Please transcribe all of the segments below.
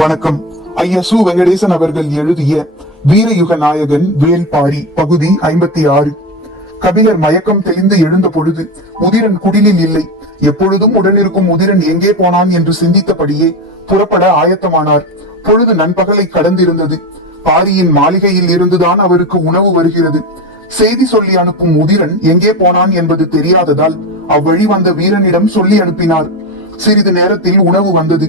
வணக்கம். ஐயா சு. வெங்கடேசன் அவர்கள் எழுதிய வீரயுக நாயகன் வேல்பாரி பகுதி 56. கபிலர் மயக்கம் தெளிந்து எழுந்த பொழுது உதிரன் குடிலில் இல்லை. எப்பொழுதும் உடனிருக்கும் உதிரன் எங்கே போனான் என்று சிந்தித்தபடியே புறப்பட ஆயத்தமானார். பொழுது நண்பகலை கடந்திருந்தது. பாரியின் மாளிகையில் இருந்துதான் அவருக்கு உணவு வருகிறது. செய்தி சொல்லி அனுப்பும் உதிரன் எங்கே போனான் என்பது தெரியாததால் அவ்வழி வந்த வீரனிடம் சொல்லி அனுப்பினார். சிறிது நேரத்தில் உணவு வந்தது.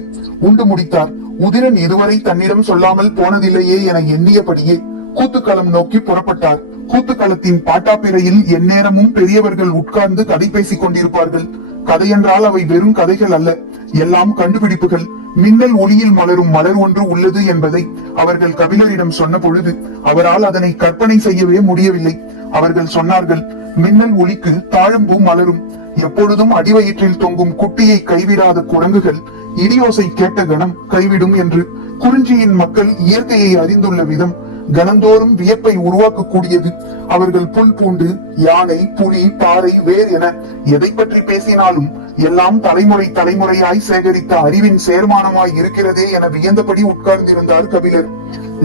உண்டு முடித்தார். உதிரன் இதுவரை தன்னிடம் சொல்லாமல் போனதில்லையே என எண்ணியபடியே கூத்துக்களம் நோக்கி புறப்பட்டார். கூத்துக்களத்தின் பாட்டாப்பிரையில் எந்நேரமும் பெரியவர்கள் உட்கார்ந்து கதை பேசிக் கொண்டிருப்பார்கள். கதையென்றால் அவை வெறும் கதைகள் அல்ல, எல்லாம் கண்டுபிடிப்புகள். மின்னல் ஒளியில் மலரும் மலர் ஒன்று உள்ளது என்பதை அவர்கள் கபிலரிடம் சொன்ன பொழுது அவரால் அதனை கற்பனை செய்யவே முடியவில்லை. அவர்கள் சொன்னார்கள், மின்னல் ஒளிக்கு தாழம்பூ மலரும். எப்பொழுதும் அடிவயிற்றில் தொங்கும் குட்டியை கைவிடாத குரங்குகள் இடியோசை கேட்ட கணம் கைவிடும் என்று. குறிஞ்சியின் மக்கள் இயற்கையை அறிந்துள்ள விதம் கணந்தோறும் வியப்பை உருவாக்கக்கூடியது. அவர்கள் புல் பூண்டு, யானை, புலி, பாறை, வேர் என எதை பற்றி பேசினாலும் எல்லாம் தலைமுறை தலைமுறையாய் சேகரித்த அறிவின் சேர்மானமாய் இருக்கிறதே என வியந்தபடி உட்கார்ந்திருந்தார் கபிலர்.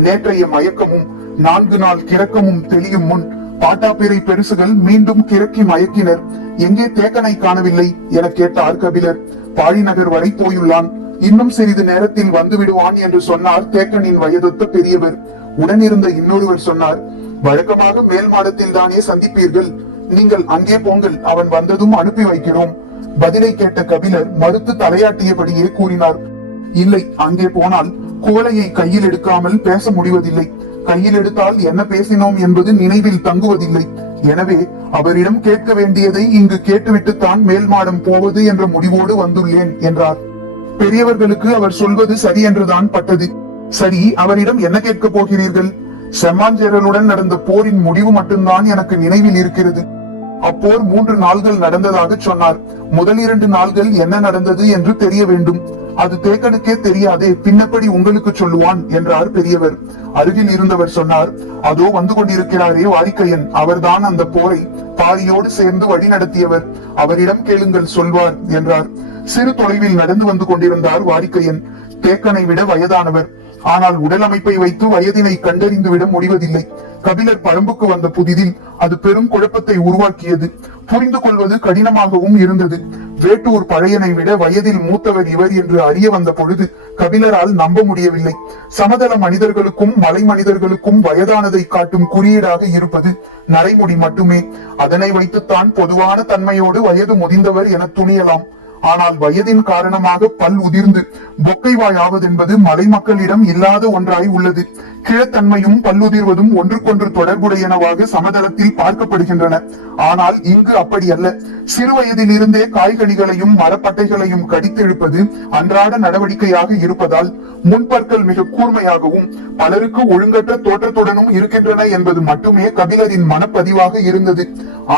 நேற்றைய மயக்கமும் 4 நாள் கிறக்கமும் தெளியும் முன் பாட்டாப்பிரை பெருசுகள் மீண்டும் கிறக்கி மயக்கினர். எங்கே தேக்கனை காணவில்லை என கேட்டார் கபிலர். பாழிநகர் வரை போயுள்ளான், இன்னும் சிறிது நேரத்தில் வந்து விடுவான் என்று சொன்னார் தேக்கனின் வயதொத்த பெரியவர். உடனிருந்த இன்னொருவர் சொன்னார், வழக்கமாக மேல் மாடத்தில் தானே சந்திப்பீர்கள், நீங்கள் அங்கே போங்கள், அவன் வந்ததும் அனுப்பி வைக்கிறோம். பதிலை கேட்ட கபிலர் மறுத்து தலையாட்டியபடியே கூறினார், இல்லை, அங்கே போனால் குவளையை கையில் எடுக்காமல் பேச முடிவதில்லை. கையில் எடுத்தால் என்ன பேசினோம் என்பது நினைவில் தங்குவதில்லை. எனவே அவரிடம் கேட்க வேண்டியதை இங்கு கேட்டுவிட்டுத்தான் மேல் மாடம் போவது என்ற முடிவோடு வந்துள்ளேன் என்றார். பெரியவர்களுக்கு அவர் சொல்வது சரி என்றுதான் பட்டது. சரி, அவரிடம் என்ன கேட்க போகிறீர்கள்? செம்மாஞ்சேரலுடன் நடந்த போரின் முடிவு மட்டும்தான் எனக்கு நினைவில் இருக்கிறது. அப்போர் 3 நாள்கள் நடந்ததாக சொன்னார். முதல் 2 நாள்கள் என்ன நடந்தது என்று தெரிய வேண்டும். அது தேக்கனுக்கே தெரியாதே, பின்னப்படி உங்களுக்கு சொல்லுவான் என்றார் பெரியவர். அருகில் இருந்தவர் சொன்னார், அதோ வந்து கொண்டிருக்கிறாரே வாரிக்கையன், அவர்தான் அந்த போரை பாரியோடு சேர்ந்து வழி நடத்தியவர். அவரிடம் கேளுங்கள், சொல்வார் என்றார். சிறு தொலைவில் நடந்து வந்து கொண்டிருந்தார் வாரிக்கையன். தேக்கனை விட வயதானவர். ஆனால் உடல் அமைப்பை வைத்து வயதினை கண்டறிந்து விட முடிவதில்லை. கபிலர் பரம்புக்கு வந்த புதிதில் அது பெரும் குழப்பத்தை உருவாக்கியது. புரிந்து கொள்வது கடினமாகவும் இருந்தது. வேட்டூர் பழையனை விட வயதில் மூத்தவர் இவர் என்று அறிய வந்த பொழுது கபிலரால் நம்ப முடியவில்லை. சமதள மனிதர்களுக்கும் மலை மனிதர்களுக்கும் வயதானதை காட்டும் குறியீடாக இருப்பது நரைமுடி மட்டுமே. அதனை வைத்துத்தான் பொதுவான தன்மையோடு வயது முதிர்ந்தவர் என துணியலாம். ஆனால் வயதின் காரணமாக பல் உதிர்ந்து பொக்கைவாய் ஆவதென்பது மலை மக்களிடம் இல்லாத ஒன்றாய் உள்ளது. கிழத்தன்மையும் பல்லுதிர்வதும் ஒன்றுக்கொன்று தொடர்புடையனவாக சமதளத்தில் பார்க்கப்படுகின்றன. ஆனால் இங்கு அப்படி அல்ல. சிறு வயதில் இருந்தே காய்கனிகளையும் மரப்பட்டைகளையும் கடித்தெழுப்பது அன்றாட நடவடிக்கையாக இருப்பதால் முன்பற்கள் மிக கூர்மையாகவும் பலருக்கு ஒழுங்கற்ற தோற்றத்துடனும் இருக்கின்றன என்பது மட்டுமே கபிலரின் மனப்பதிவாக இருந்தது.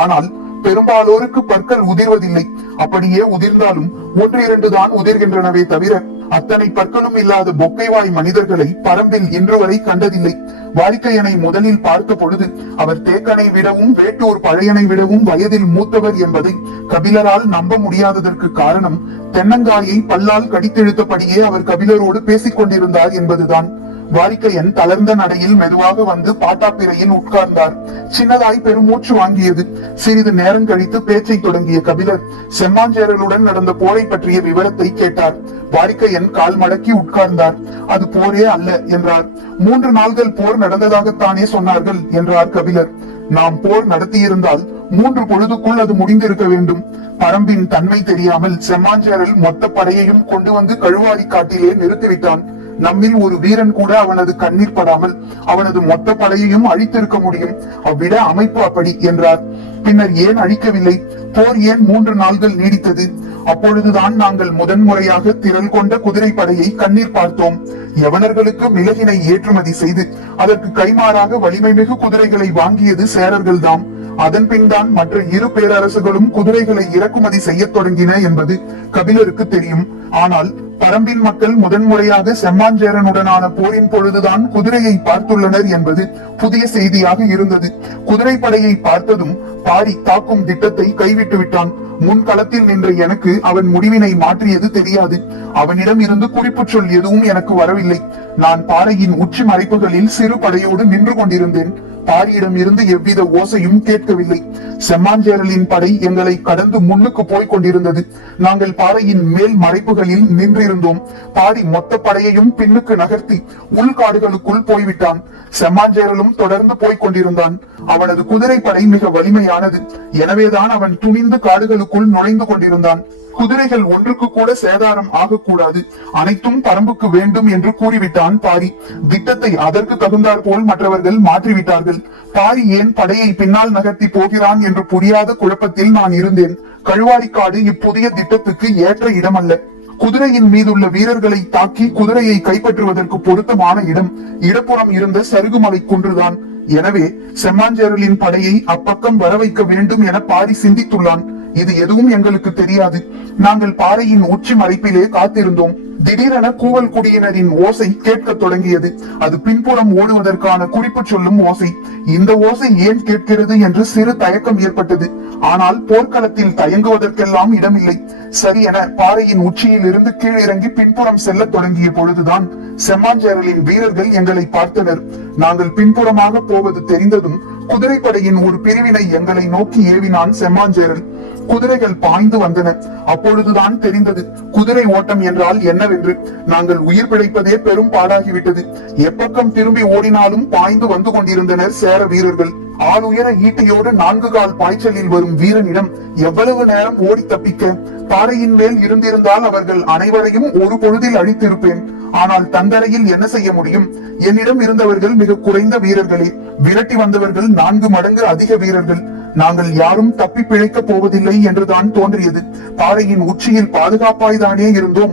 ஆனால் பெரும்பாலோருக்கு பற்கள் உதிர்வதில்லை. அப்படியே உதிர்ந்தாலும் 1-2 தான் உதிர்கின்றனவே தவிர அத்தனை பற்களும் இல்லாத பொக்கைவாய் மனிதர்களை பரம்பில் இன்று வரை கண்டதில்லை. வாரிக்கையனை முதலில் பார்த்த பொழுது அவர் தேக்கனை விடவும் வேட்டூர் பழையனை விடவும் வயதில் மூத்தவர் என்பதை கபிலரால் நம்ப முடியாததற்கு காரணம் தென்னங்காயை பல்லால் கடித்தெழுத்தபடியே அவர் கபிலரோடு பேசிக் கொண்டிருந்தார் என்பதுதான். வாரிக்கையன் தளர்ந்த நடையில் மெதுவாக வந்து பாட்டாப்பிரையில் உட்கார்ந்தார். சின்னதாய் பெருமூச்சு வாங்கியது. சிறிது நேரம் கழித்து பேச்சை தொடங்கிய கபிலர் செம்மாஞ்சேரலுடன் நடந்த போரை பற்றிய விவரத்தை கேட்டார். வாரிக்கையன் கால் மடக்கி உட்கார்ந்தார். அது போரே அல்ல என்றார். 3 நாள்கள் போர் நடந்ததாகத்தானே சொன்னார்கள் என்றார் கபிலர். நாம் போர் நடத்தியிருந்தால் 3 பொழுதுக்குள் அது முடிந்திருக்க வேண்டும். பரம்பின் தன்மை தெரியாமல் செம்மாஞ்சேரல் மொத்த படையையும் கொண்டு வந்து கழுவாரி காட்டிலே நிறுத்திவிட்டான். நம்மில் ஒரு வீரன் கூட அவனது கண்ணீர் படாமல் அவனது மொத்த படையையும் அழித்திருக்க முடியும். அவ்விட அமைப்பு அப்படி என்றார். பின்னர் ஏன் அழிக்கவில்லை? போர் ஏன் 3 நாள்கள் நீடித்தது? அப்பொழுதுதான் நாங்கள் முதன்முறையாக திரள் கொண்ட குதிரை படையை கண்ணீர் பார்த்தோம். யவனர்களுக்கு மிளகினை ஏற்றுமதி செய்து அதற்கு கைமாறாக வலிமை மிகு குதிரைகளை வாங்கியது சேரர்கள் தாம். அதன் பின் தான் மற்ற 2 பேரரசுகளும் குதிரைகளை இறக்குமதி செய்ய தொடங்கின என்பது கபிலருக்கு தெரியும். ஆனால் பரம்பின் மக்கள் முதன்முறையாக செம்மாஞ்சேரனுடனான போரின் பொழுதுதான் குதிரையை பார்த்துள்ளனர் என்பது புதிய செய்தியாக இருந்தது. குதிரைப்படையை பார்த்ததும் பாரி தாக்கும் திட்டத்தை கைவிட்டு விட்டான். முன்களத்தில் நின்ற எனக்கு அவன் முடிவினை மாற்றியது தெரியாது. அவனிடம் இருந்து குறிப்புச் சொல் எதுவும் எனக்கு வரவில்லை. நான் பாறையின் உச்சி மறைப்புகளில் சிறு படையோடு நின்று கொண்டிருந்தேன். பாரியிடம் இருந்து எவ்வித ஓசையும் கேட்கவில்லை. செம்மாஞ்சேரலின் படை எங்களை கடந்து முன்னுக்கு போய்க் கொண்டிருந்தது. நாங்கள் பாறையின் மேல் மறைப்புகளில் நின்றிருந்தோம். பாரி மொத்த படையையும் பின்னுக்கு நகர்த்தி உள்காடுகளுக்குள் போய்விட்டான். செம்மாஞ்சேரலும் தொடர்ந்து போய்க் கொண்டிருந்தான். அவனது குதிரைப்படை மிக வலிமையானது. எனவேதான் அவன் துணிந்து காடுகளுக்குள் நுழைந்து கொண்டிருந்தான். குதிரைகள் ஒன்றுக்கு கூட சேதாரம் ஆகக்கூடாது, அனைத்தும் பரம்புக்கு வேண்டும் என்று கூறிவிட்டான் பாரி. திட்டத்தை அதற்கு தகுந்தாற் போல் மற்றவர்கள் மாற்றிவிட்டார்கள். பாரி ஏன் படையை பின்னால் நகர்த்தி போகிறான் என்று புரியாத குழப்பத்தில் நான் இருந்தேன். கழுவாரிக்காடு இப்புதிய திட்டத்துக்கு ஏற்ற இடமல்ல. குதிரையின் மீதுள்ள வீரர்களை தாக்கி குதிரையை கைப்பற்றுவதற்கு பொருத்தமான இடம் இடப்புறம் இருந்த சருகுமலை குன்றுதான். எனவே செம்மாஞ்சேரலின் படையை அப்பக்கம் வர வைக்க வேண்டும் என பாரி சிந்தித்துள்ளான். இது எதுவும் எங்களுக்கு தெரியாது. நாங்கள் பாறையின் உச்சி மறைப்பிலே காத்திருந்தோம். திடீரென கூவல் குடியினரின் ஓசை கேட்க தொடங்கியது. அது பின்புறம் ஓடுவதற்கான குறிப்பு சொல்லும் ஓசை. இந்த ஓசை ஏன் கேட்கிறது என்று சிறு தயக்கம் ஏற்பட்டது. ஆனால் போர்க்களத்தில் தயங்குவதற்கெல்லாம் இடமில்லை. சரியென பாறையின் உச்சியில் இருந்து கீழிறங்கி பின்புறம் செல்ல தொடங்கிய பொழுதுதான் செம்மாஞ்சேரலின் வீரர்கள் எங்களை பார்த்தனர். நாங்கள் பின்புறமாக போவது தெரிந்ததும் குதிரைப்படையின் ஒரு பிரிவினை எங்களை நோக்கி ஏவினான் செம்மாஞ்சேரல். குதிரைகள் பாய்ந்து வந்தன. அப்பொழுதுதான் தெரிந்தது குதிரை ஓட்டம் என்றால் என்னவென்று. நாங்கள் உயிர் பிழைப்பதே பெரும் பாடாகிவிட்டது. எப்பக்கம் திரும்பி ஓடினாலும் பாய்ந்து வந்து கொண்டிருந்தனர் சேர வீரர்கள். ஆளுயர ஈட்டியோடு 4 கால் பாய்ச்சலில் வரும் வீரனிடம் எவ்வளவு நேரம் ஓடி தப்பிக்க? பாறையின் மேல் இருந்திருந்தால் அவர்கள் அனைவரையும் ஒரு பொழுதில் அழித்திருப்பேன். ஆனால் தந்தரையில் என்ன செய்ய முடியும்? என்னிடம் இருந்தவர்கள் மிக குறைந்த வீரர்களே. விரட்டி வந்தவர்கள் 4 மடங்கு அதிக வீரர்கள். நாங்கள் யாரும் தப்பி பிழைக்க போவதில்லை என்றுதான் தோன்றியது. பாறையின் உச்சியில் பாதுகாப்பாய்தானே இருந்தோம்.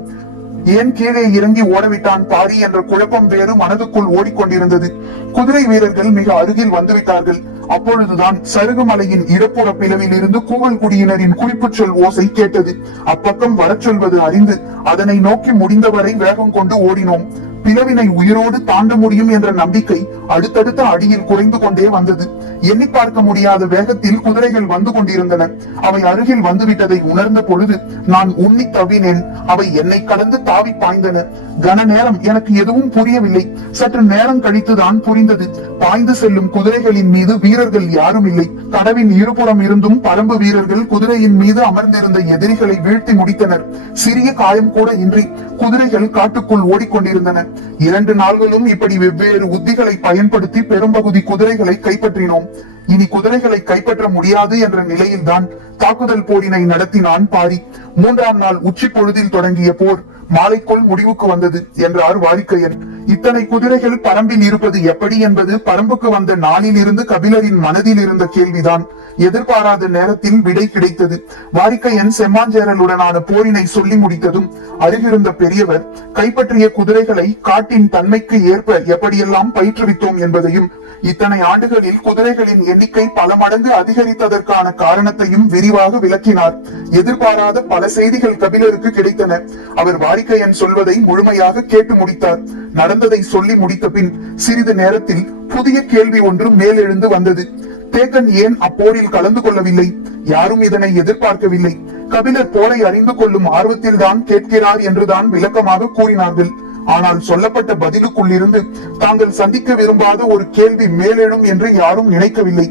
ஏன் கீழே இறங்கி ஓடவிட்டான் பாரி என்ற குழப்பம் வேறு மனதுக்குள் ஓடிக்கொண்டிருந்தது. குதிரை வீரர்கள் மிக அருகில் வந்துவிட்டார்கள். அப்பொழுதுதான் சருகுமலையின் இடப்புற பிளவில் இருந்து கூவல் குடியினரின் குறிப்புச் சொல் ஓசை கேட்டது. அப்பக்கம் வரச் சொல்வது அறிந்து அதனை நோக்கி முடிந்தவரை வேகம் கொண்டு ஓடினோம். பிளவினை உயிரோடு தாண்ட முடியும் என்ற நம்பிக்கை அடுத்தடுத்த அடியில் குறைந்து கொண்டே வந்தது. எண்ணி பார்க்க முடியாத வேகத்தில் குதிரைகள் வந்து கொண்டிருந்தன. அவை அருகில் வந்துவிட்டதை உணர்ந்த பொழுது நான் உண்ணி தவினேன். அவை என்னை கடந்து தாவி பாய்ந்தன. கன நேரம் எனக்கு எதுவும் புரியவில்லை. சற்று நேரம் கழித்துதான் புரிந்தது. பாய்ந்து செல்லும் குதிரைகளின் மீது வீரர்கள் யாரும் இல்லை. கடவின் இருபுறம் இருந்தும் பரம்பு வீரர்கள் குதிரையின் மீது அமர்ந்திருந்த எதிரிகளை வீழ்த்தி முடித்தனர். சிறிய காயம் கூட இன்றி குதிரைகள் காட்டுக்குள் ஓடிக்கொண்டிருந்தன. 2 நாள்களும் இப்படி வெவ்வேறு உத்திகளை பயன்படுத்தி பெரும்பகுதி குதிரைகளை கைப்பற்றினோம். இனி குதிரைகளை கைப்பற்ற முடியாது என்ற நிலையில்தான் தாக்குதல் போரினை நடத்தினான் பாரி. 3ஆம் நாள் உச்சி பொழுதில் தொடங்கிய போர் மாலைக்குள் முடிவுக்கு வந்தது என்றார் வாரிக்கையன். இத்தனை குதிரைகள் பரம்பில் இருப்பது எப்படி என்பது பரம்புக்கு வந்த நாளில் இருந்து கபிலரின் மனதில் இருந்த கேள்விதான். எதிர்பாராத நேரத்தில் விடை கிடைத்தது. வாரிக்கையன் செம்மாஞ்சேரலுடனான போரினை சொல்லி முடித்ததும் அருகிருந்த பெரியவர் கைப்பற்றிய குதிரைகளை காட்டின் தன்மைக்கு ஏற்ப எப்படியெல்லாம் பயிற்றுவித்தோம் என்பதையும் இத்தனை ஆண்டுகளில் குதிரைகளின் எண்ணிக்கை பல மடங்கு அதிகரித்ததற்கான காரணத்தையும் விரிவாக விளக்கினார். எதிர்பாராத பல செய்திகள் கபிலருக்கு கிடைத்தன. அவர் வாரிக்கையன் சொல்வதை முழுமையாக கேட்டு முடித்தார். நடந்ததை சொல்லி முடித்த பின் சிறிது நேரத்தில் புதிய கேள்வி ஒன்று மேலெழுந்து வந்தது. தேக்கன் ஏன் அப்போரில் கலந்து கொள்ளவில்லை? யாரும் இதனை எதிர்பார்க்கவில்லை. கபிலர் போரை அறிந்து கொள்ளும் ஆர்வத்தில் தான் கேட்கிறார் என்றுதான் விளக்கமாக கூறினார்கள். ஆனால் சொல்லப்பட்ட பதிலுக்குள்ளிருந்து தாங்கள் சந்திக்க விரும்பாத ஒரு கேள்வி மேலெழும் என்று யாரும் நினைக்கவில்லை.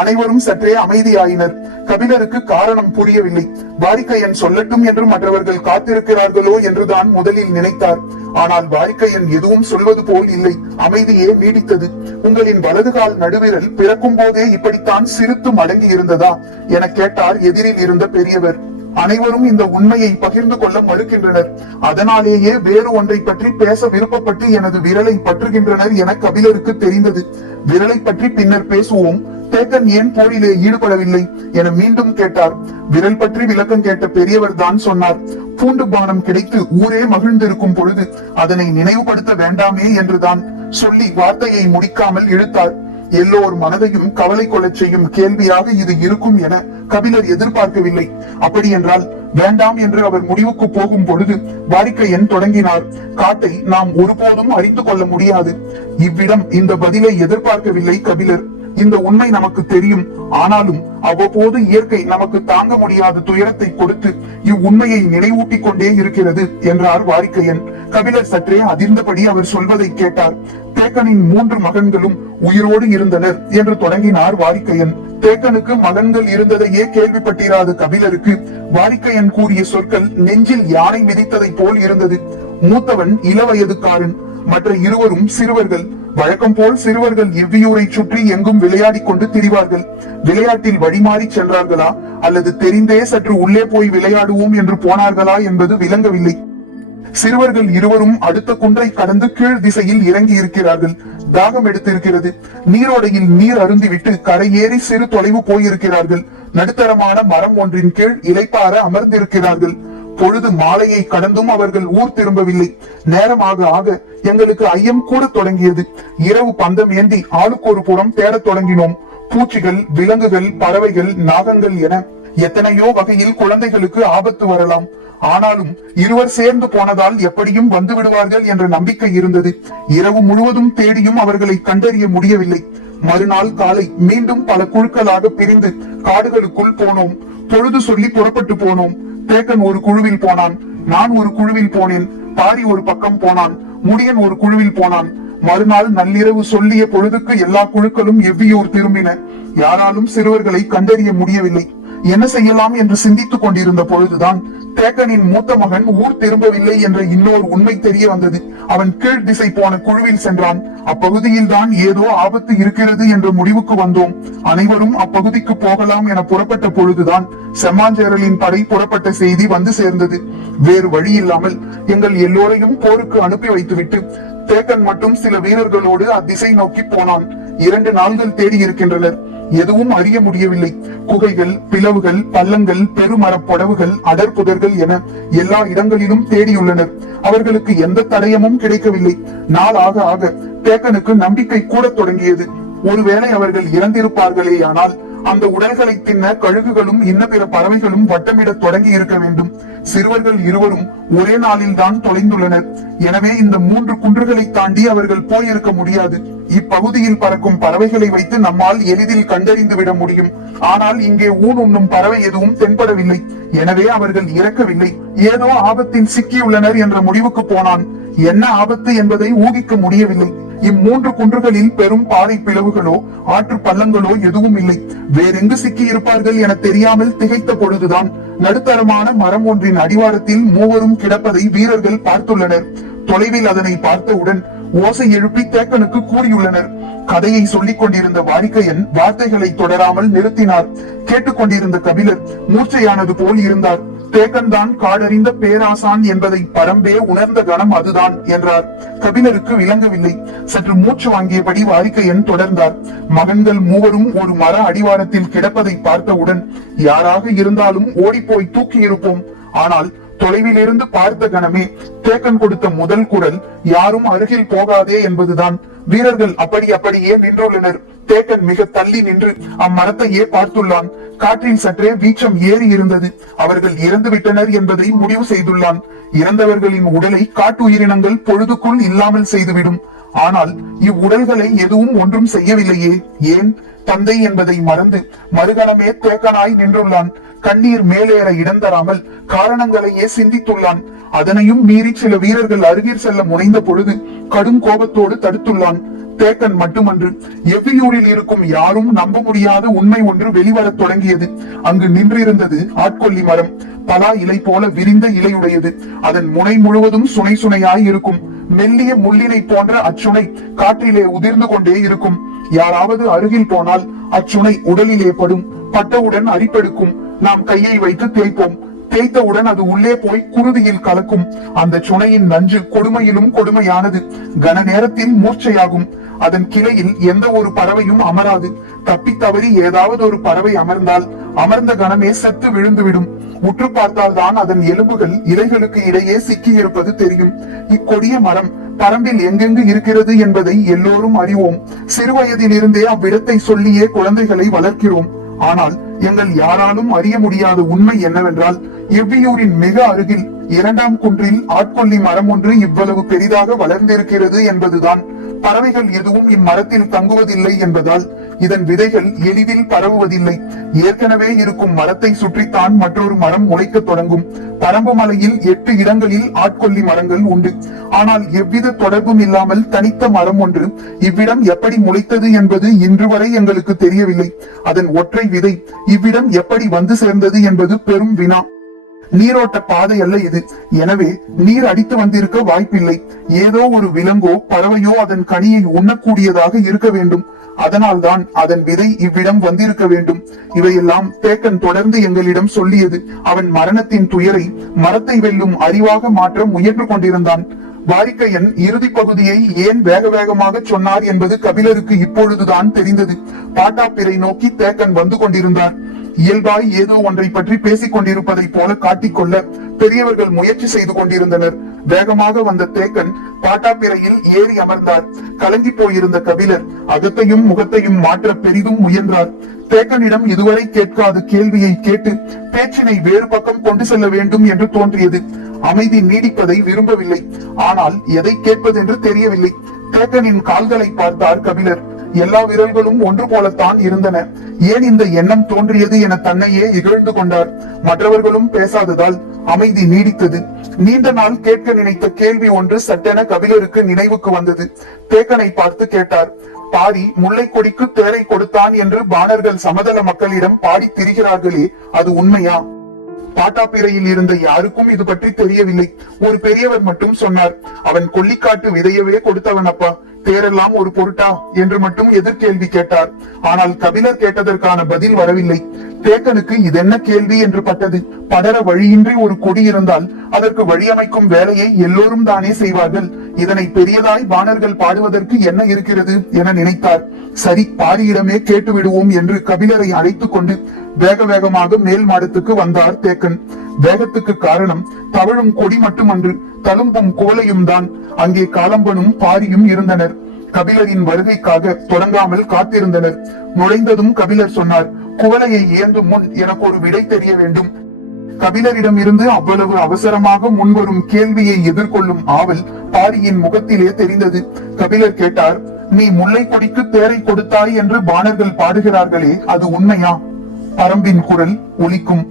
அனைவரும் சற்றே அமைதியாயினர். கபிலருக்கு காரணம் புரியவில்லை. வாரிக்கையன் சொல்லட்டும் என்று மற்றவர்கள் காத்திருக்கிறார்களோ என்றுதான் முதலில் நினைத்தார். ஆனால் வாரிக்கையன் எதுவும் சொல்வது போல் இல்லை. அமைதியே நீடித்தது. உங்களின் வலதுகால் நடுவிரல் பிறக்கும் போதே இப்படித்தான் சிரித்து மடங்கி இருந்ததா என கேட்டார் எதிரில் இருந்த பெரியவர். அனைவரும் இந்த உண்மையை பகிர்ந்து கொள்ள மறுக்கின்றனர். அதனாலேயே வேறு ஒன்றை பற்றி பேச விருப்பப்பட்டு எனது விரலை பற்றுகின்றனர் என கபிலருக்கு தெரிந்தது. விரலை பற்றி பின்னர் பேசுவோம். தேக்கன் ஏன் போரிலே ஈடுபடவில்லை என மீண்டும் கேட்டார். விரல் பற்றி விளக்கம் கேட்ட பெரியவர் தான் சொன்னார். பூண்டு பானம் கிடைத்து ஊரே மகிழ்ந்திருக்கும் பொழுது அதனை நினைவுபடுத்த வேண்டாமே என்றுதான் சொல்லி வார்த்தையை முடிக்காமல் இழுத்தார். எல்லோர் மனதையும் கவலை கொள்ளச் செய்யும் கேள்வியாக இது இருக்கும் என கபிலர் எதிர்பார்க்கவில்லை. அப்படி என்றால் வேண்டாம் என்று அவர் முடிவுக்கு போகும் பொழுது வாரிக்கையன் தொடங்கினார். காட்டை நாம் ஒருபோதும் அறிந்து கொள்ள முடியாது. இவ்விடம் இந்த பதிலை எதிர்பார்க்கவில்லை கபிலர். இந்த உண்மை நமக்கு தெரியும். ஆனாலும் அவ்வப்போது இயற்கை நமக்கு தாங்க முடியாத துயரத்தை கொடுத்து இவ்வுண்மையை நினைவூட்டிக் கொண்டே இருக்கிறது என்றார் வாரிக்கையன். கபிலர் சற்றே அதிர்ந்தபடி அவர் சொல்வதை கேட்டார். தேக்கனின் 3 மகன்களும் உயிரோடு இருந்தனர் என்று தொடங்கினார் வாரிக்கையன். தேக்கனுக்கு மகன்கள் இருந்ததையே கேள்விப்பட்டிராத கபிலருக்கு வாரிக்கையன் கூறிய சொற்கள் நெஞ்சில் யானை மிதித்ததை போல் இருந்தது. மூத்தவன் இளவயதுக்காரன், மற்ற இருவரும் சிறுவர்கள். வழக்கம் போல் சிறுவர்கள் இவ்வியூரை சுற்றி எங்கும் விளையாடி கொண்டு திரிவார்கள். விளையாட்டில் வழிமாறி சென்றார்களா அல்லது தெரிந்தே சற்று உள்ளே போய் விளையாடுவோம் என்று போனார்களா என்பது விளங்கவில்லை. சிறுவர்கள் இருவரும் அடுத்த குன்றை கடந்து கீழ் திசையில் இறங்கி இருக்கிறார்கள். தாகம் எடுத்திருக்கிறது. நீரோடையில் நீர் அருந்திவிட்டு கரையேறி சிறு தொலைவு போயிருக்கிறார்கள். நடுத்தரமான மரம் ஒன்றின் கீழ் இளைப்பாற அமர்ந்திருக்கிறார்கள். பொழுது மாலையை கடந்தும் அவர்கள் ஊர் திரும்பவில்லை. நேரமாக ஆக எங்களுக்கு ஐயம் கூட தொடங்கியது. இரவு பந்தம் ஏந்தி ஆளுக்கு ஒரு புறம் தேடத் தொடங்கினோம். பூச்சிகள், விலங்குகள், பறவைகள், நாகங்கள் என எத்தனையோ வகையில் குழந்தைகளுக்கு ஆபத்து வரலாம். ஆனாலும் இருவர் சேர்ந்து போனதால் எப்படியும் வந்து விடுவார்கள் என்ற நம்பிக்கை இருந்தது. இரவு முழுவதும் தேடியும் அவர்களை கண்டறிய முடியவில்லை. மறுநாள் காலை மீண்டும் பல குழுக்களாக பிரிந்து காடுகளுக்குள் போனோம். பொழுது சொல்லி புறப்பட்டு போனோம். தேக்கன் ஒரு குழுவில் போனான். நான் ஒரு குழுவில் போனேன். பாரி ஒரு பக்கம் போனான். முடியன் ஒரு குழுவில் போனான். மறுநாள் நள்ளிரவு சொல்லிய பொழுதுக்கு எல்லா குழுக்களும் எவ்வியூர் திரும்பின. யாராலும் சிறுவர்களை கண்டறிய முடியவில்லை. என்ன செய்யலாம் என்று சிந்தித்துக் கொண்டிருந்த பொழுதுதான் தேக்கனின் மூத்த மகன் ஊர் திரும்பவில்லை என்ற இன்னொரு உண்மை தெரிய வந்தது. அவன் கீழ் திசை போன குழுவில் சென்றான். அப்பகுதியில் தான் ஏதோ ஆபத்து இருக்கிறது என்ற முடிவுக்கு வந்தோம். அனைவரும் அப்பகுதிக்கு போகலாம் என புறப்பட்ட பொழுதுதான் செம்மாஞ்சேரலின் படை புறப்பட்ட செய்தி வந்து சேர்ந்தது. வேறு வழி இல்லாமல் எங்கள் எல்லோரையும் போருக்கு அனுப்பி வைத்துவிட்டு தேக்கன் மட்டும் சில வீரர்களோடு அத்திசை நோக்கி போனான். 2 நாள்கள் தேடி இருக்கின்றனர். எதுவும் அறிய முடியவில்லை. குகைகள், பிளவுகள், பள்ளங்கள், பெருமரப் பொடவுகள், அடர்புதர்கள் என எல்லா இடங்களிலும் தேடியுள்ளனர். அவர்களுக்கு எந்த தடயமும் கிடைக்கவில்லை. நாள் ஆக ஆக தேக்கனுக்கு நம்பிக்கை கூட தொடங்கியது. ஒருவேளை அவர்கள் இறந்திருப்பார்களே, ஆனால் அந்த உடல்களை தின்ன கழுகுகளும் இன்ன பிற பறவைகளும் வட்டமிட தொடங்கி இருக்க வேண்டும். சிறுவர்கள் இருவரும் ஒரே நாளில் தான் தொலைந்துள்ளனர். எனவே இந்த 3 குன்றுகளை தாண்டி அவர்கள் போயிருக்க முடியாது. இப்பகுதியில் பறக்கும் பறவைகளை வைத்து நம்மால் எளிதில் கண்டறிந்து விட முடியும். ஆனால் இங்கே ஊன் உண்ணும் பறவை எதுவும் தென்படவில்லை. எனவே அவர்கள் இறக்கவில்லை. ஏதோ ஆபத்தில் சிக்கியுள்ளனர் என்ற முடிவுக்கு போனான். என்ன ஆபத்து என்பதை ஊகிக்க முடியவில்லை. இம்3 குன்றுகளில் பெரும் பாறை பிளவுகளோ ஆற்று பள்ளங்களோ எதுவும் இல்லை. வேறெங்கு சிக்கி இருப்பார்கள் என தெரியாமல் திகைத்த பொழுதுதான் நடுத்தரமான மரம் ஒன்றின் அடிவாரத்தில் மூவரும் கிடப்பதை வீரர்கள் பார்த்துள்ளனர். தொலைவில் அதனை பார்த்தவுடன் ஓசை எழுப்பி தேக்கனுக்கு கூறியுள்ளனர். கதையை சொல்லிக் கொண்டிருந்த வாரிக்கையன் வார்த்தைகளை தொடராமல் நிறுத்தினார். கேட்டுக்கொண்டிருந்த கபிலர் மூர்ச்சையானது போல் இருந்தார். தேக்கன் தான் காடறிந்த பேராசான் என்பதை பரம்பே உணர்ந்த கணம் அதுதான் என்றார். கபிலருக்கு விளங்கவில்லை. சற்று மூச்சு வாங்கியபடி வாரிக்கையன் தொடர்ந்தார். மகன்கள் மூவரும் ஒரு மர அடிவாரத்தில் கிடப்பதை பார்த்தவுடன் யாராக இருந்தாலும் ஓடிப்போய் தூக்கி இருப்போம். ஆனால் தொலைவில் இருந்து பார்த்த கணமே தேக்கன் கொடுத்த முதல் குரல் யாரும் அருகில் போகாதே என்பதுதான். வீரர்கள் அப்படியே நின்றுள்ளனர். தேக்கன் மிக தள்ளி நின்று அம்மரத்தையே பார்த்துள்ளான். காற்றில் சற்றே வீச்சம் ஏறி இருந்தது. அவர்கள் இறந்து விட்டனர் என்பதை முடிவு செய்துள்ளான். இறந்தவர்களின் உடலை காட்டு உயிரினங்கள் பொழுதுக்குள் இல்லாமல் செய்துவிடும். ஆனால் இவ்வுடல்களை எதுவும் ஒன்றும் செய்யவில்லையே. ஏன்? தந்தை என்பதை மறந்து மறுகணமே தேக்கனாய் நின்றுள்ளான். கண்ணீர் மேலேற இடம் தராமல் காரணங்களையே சிந்தித்துள்ளான். அதனையும் மீறி சில வீரர்கள் அருகில் செல்ல முனைந்த பொழுது கடும் கோபத்தோடு தடுத்துள்ளான். தேக்கன் மட்டுமன்று, எவ்வியூரில் இருக்கும் யாரும் நம்ப முடியாத உண்மை ஒன்று வெளிவரத் தொடங்கியது. அங்கு நின்றிருந்தது ஆட்கொல்லி மரம். பலா இலை போல விரிந்த இலையுடையது. அதன் முனை முழுவதும் சுனை சுனையாய் இருக்கும். மெல்லிய முள்ளினை போன்ற அச்சுனை காற்றிலே உதிர்ந்து கொண்டே இருக்கும். யாராவது அருகில் போனால் அச்சுனை உடலிலே படும். பட்டவுடன் அரிப்பெடுக்கும். நாம் கையை வைத்து தேய்ப்போம். தேய்த்தவுடன் அது உள்ளே போய் குருதியில் கலக்கும். அந்த சுனையின் நஞ்சு கொடுமையிலும் கொடுமையானது. கன நேரத்தில் மூர்ச்சையாகும். அதன் கிளையில் எந்த ஒரு பறவையும் அமராது. தப்பி தவறி ஏதாவது ஒரு பறவை அமர்ந்தால் அமர்ந்த கணமே செத்து விழுந்துவிடும். உற்று பார்த்தால் தான் அதன் எலும்புகள் இலைகளுக்கு இடையே சிக்கி இருப்பது தெரியும். இக்கொடிய மரம் பரம்பில் எங்கெங்கு இருக்கிறது என்பதை எல்லோரும் அறிவோம். சிறுவயதில் இருந்தே அவ்விடத்தை சொல்லியே குழந்தைகளை வளர்க்கிறோம். ஆனால் எங்கள் யாராலும் அறிய முடியாத உண்மை என்னவென்றால் எவ்வியூரின் மிக அருகில் 2ஆம் குன்றில் ஆட்கொல்லி மரம் ஒன்று இவ்வளவு பெரிதாக வளர்ந்திருக்கிறது என்பதுதான். பறவைகள் எதுவும் இம்மரத்தில் தங்குவதில்லை என்பதால் இதன் விதைகள் எளிதில் பரவுவதில்லை. ஏற்கனவே இருக்கும் மரத்தை சுற்றித்தான் மற்றொரு மரம் முளைக்க தொடங்கும். பரம்பு மலையில் 8 இடங்களில் ஆட்கொல்லி மரங்கள் உண்டு. ஆனால் எவ்வித தொடர்பும் இல்லாமல் தனித்த மரம் ஒன்று இவ்விடம் எப்படி முளைத்தது என்பது இன்று வரை எங்களுக்கு தெரியவில்லை. அதன் ஒற்றை விதை இவ்விடம் எப்படி வந்து சேர்ந்தது என்பது பெரும் வினா. நீரோட்ட பாதை அல்ல இது. எனவே நீர் அடித்து வந்திருக்க வாய்ப்பில்லை. ஏதோ ஒரு விலங்கோ பறவையோ அதன் கனியை உண்ணக்கூடியதாக இருக்க வேண்டும். அதனால்தான் அதன் விதை இவ்விடம் வந்திருக்க வேண்டும். இவையெல்லாம் தேக்கன் தொடர்ந்து எங்களிடம் சொல்லியது. அவன் மரணத்தின் துயரை மரத்தை வெல்லும் அறிவாக மாற்ற முயன்று கொண்டிருந்தான். வாரிக்கையன் இறுதி பகுதியை ஏன் வேக வேகமாக சொன்னார் என்பது கபிலருக்கு இப்பொழுதுதான் தெரிந்தது. பாட்டாப்பிரை நோக்கி தேக்கன் வந்து கொண்டிருந்தார். இயல்பாய் ஏதோ ஒன்றை பற்றி பேசிக் கொண்டிருப்பதை போல காட்டிக்கொள்ள பெரியவர்கள் முயற்சி செய்து கொண்டிருந்தனர். வேகமாக வந்த தேக்கன் பாட்டாப்பிரையில் ஏறி அமர்ந்தார். கலங்கி போயிருந்த கபிலர் அகத்தையும் முகத்தையும் மாற்ற பெரிதும் முயன்றார். தேக்கனிடம் இதுவரை கேட்காத கேள்வியை கேட்டு பேச்சினை வேறு பக்கம் கொண்டு செல்ல வேண்டும் என்று தோன்றியது. அமைதி நீடிப்பதை விரும்பவில்லை. ஆனால் எதை கேட்பதென்று தெரியவில்லை. தேக்கனின் கால்களை பார்த்தார் கபிலர். எல்லா விரல்களும் ஒன்று போலத்தான் இருந்தன. ஏன் இந்த எண்ணம் தோன்றியது என தன்னையே இகழ்ந்து கொண்டார். மற்றவர்களும் பேசாததால் அமைதி நீடித்தது. நீண்ட நாள் கேட்க நினைத்த கேள்வி ஒன்று சட்டென கபிலருக்கு நினைவுக்கு வந்தது. தேக்கனை பார்த்து கேட்டார். பாரி முல்லை கொடிக்கு தேரை கொடுத்தான் என்று பாணர்கள் சமதள மக்களிடம் பாடி திரிகிறார்களே, அது உண்மையா? பாட்டாப்பிரையில் இருந்த யாருக்கும் இது பற்றி தெரியவில்லை. ஒரு பெரியவர் மட்டும் சொன்னார். அவன் கொல்லிக்காட்டு விதையவே கொடுத்தவன் அப்பா, தேரெல்லாம் ஒரு பொருட்டா என்று மட்டும் எதிர்கேள்வி கேட்டார். ஆனால் கபிலர் கேட்டதற்கான பதில் வரவில்லை. தேக்கனுக்கு இதென்ன கேள்வி என்று பட்டது. படர வழியின்றி ஒரு கொடி இருந்தால் அதற்கு வழியமைக்கும் வேலையை எல்லோரும் தானே செய்வார்கள். இதனை பெரியதாய் பாணர்கள் பாடுவதற்கு என்ன இருக்கிறது என நினைத்தார். சரி, பாரியிடமே கேட்டு விடுவோம் என்று கபிலரை அழைத்துக் கொண்டு வேக வேகமாக மேல் மாடத்துக்கு வந்தார் தேக்கன். வேகத்துக்கு காரணம் தவழும் கொடி மட்டுமன்று, தழும்பும் கோலையும் தான். அங்கே காலம்பனும் பாரியும் இருந்தனர். கபிலரின் வருகைக்காக தொடங்காமல் காத்திருந்தனர். நுழைந்ததும் கபிலர் சொன்னார், குவளையை ஏந்தும் முன் எனக்கு ஒரு விடை தெரிய வேண்டும். கபிலரிடம் இருந்து அவ்வளவு அவசரமாக முன்வரும் கேள்வியை எதிர்கொள்ளும் ஆவல் பாரியின் முகத்திலே தெரிந்தது. கபிலர் கேட்டார், நீ முல்லை கொடிக்கு தேரை கொடுத்தாய் என்று பாணர்கள் பாடுகிறார்களே, அது உண்மையா? பரம்பின் குரல் ஒலிக்கும்.